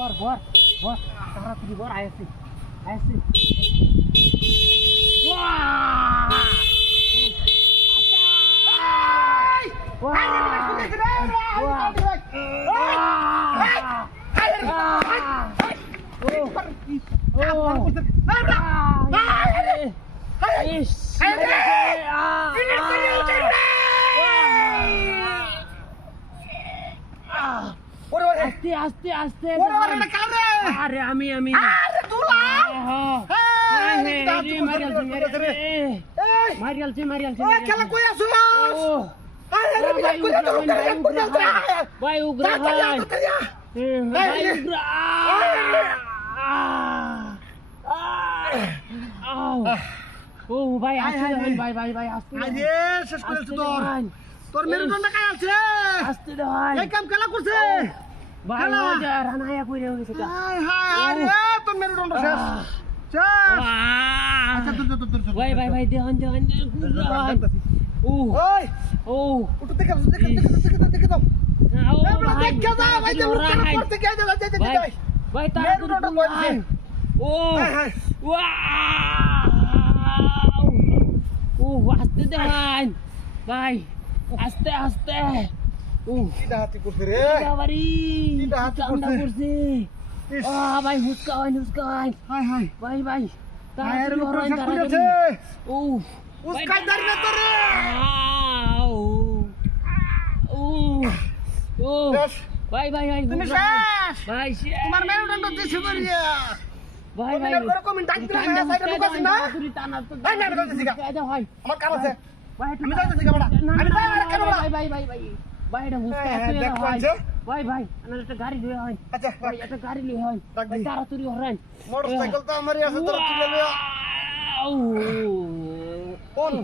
বর বর বর তাড়াতাড়ি বর আইছে আইছে আস্তে আস্তে আস্তে আরে আমি মারিয়ালছি খেলা কই আছো ভাই উগ্র ও ভাই আসতে ভাই ভাই ভাই আসতে আরে শেষ করে তোর মেরুদণ্ডটা কাই আছে আসতে ভাই এই কাম খেলা করছে ভাই ওজা রানায়া কইরে গেছে হাই হাই আরে তোর মেরুদণ্ড শেষ শেষ আচ্ছা তোর ভাই ভাই ভাই দেহন ও ওই ও উঠো দেখে দাও ও ভাই দেখে দাও ভাই যে উঠতে করতে কে যাই ভাই তাড়াতাড়ি বলছে ও ওয়াও ও আস্তে দেন ভাই আস্তে আস্তে ও কিডা হাতি করছে রে বাবারি কিডা হাতি করছে ও ভাই হুসকাই হাই হাই ভাই ভাই আরে তাড়াতাড়ি লোক হরান শেষ করে ও উস্কাই দাঁড়ি না তোরে ও ও শেষ ভাই ভাই ভাই তুমি শেষ ভাই শেষ তোমার মেরুদণ্ড দিছে করিয়া ভাই ভাই কমিন ডাক দিলা সাইডে লোক আছে না ভাই না বলতেছি গা ভাই আমার কাম আছে ভাই আমি যাইতেছি গা বড়া আমি যাই আর কেন বড়া ভাই ভাই এটা হুসকা আছে দেখো ভাই আছে ভাই আমার একটা গাড়ি লই হয় আচ্ছা ভাই একটা গাড়ি লই হয় ডাক ভাই দি। তাড়াতাড়ি হরান মোটরসাইকেল তো আমারই আছে তোর তুলে লইয়া কোন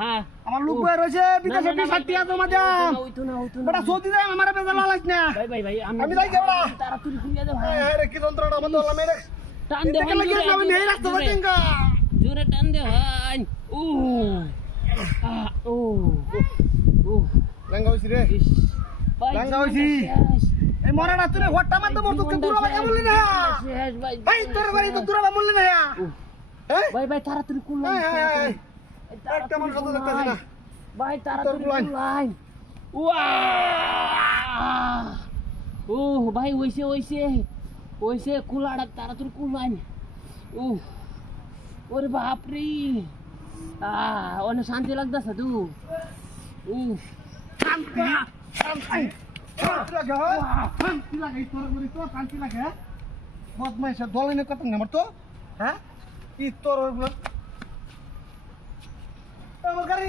হ্যাঁ আমার লোক বই রইছে বিদেশে 60 টাকা জমা দাম ওইতো না বড়া সৌদি যায় আমারে বেজাল লাগাইছ না ভাই আমি যাই কেবড়া তাড়াতাড়ি খুলে দে ভাই আরে কি যন্ত্রণা আমাদের হলো মেরে টান দে দেখে লাগি আমি এই রাস্তা বাতেঙ্গা জোরে টান দে ভাই ও ও ও লাঙ্গা হইছি রে ইস ভাই লাঙ্গা হইছি। এই মরাটা তুই হট্টা মারতে মরতো কে দূর লাগা বললি না শেষ ভাই ভাই তোর বাড়ি তো দূর বললি না হ্যাঁ ভাই ভাই তাড়াতাড়ি কুল একটা মানুষ তো দেখতেছ না ভাই তাড়াতাড়ি কুলাইন। কুল ওয়া ও ভাই ওইসে কুলাড়া তাড়াতাড়ি কুলাইন ও ওরে বাপ রে অনেক শান্তি লাগতেছে তু ও শান্তি লাগে তোর বলি তো শান্তি লাগে বদমাইশ দলেনে কত নাম্বার তো হ্যাঁ কি তোর আমার গাড়ি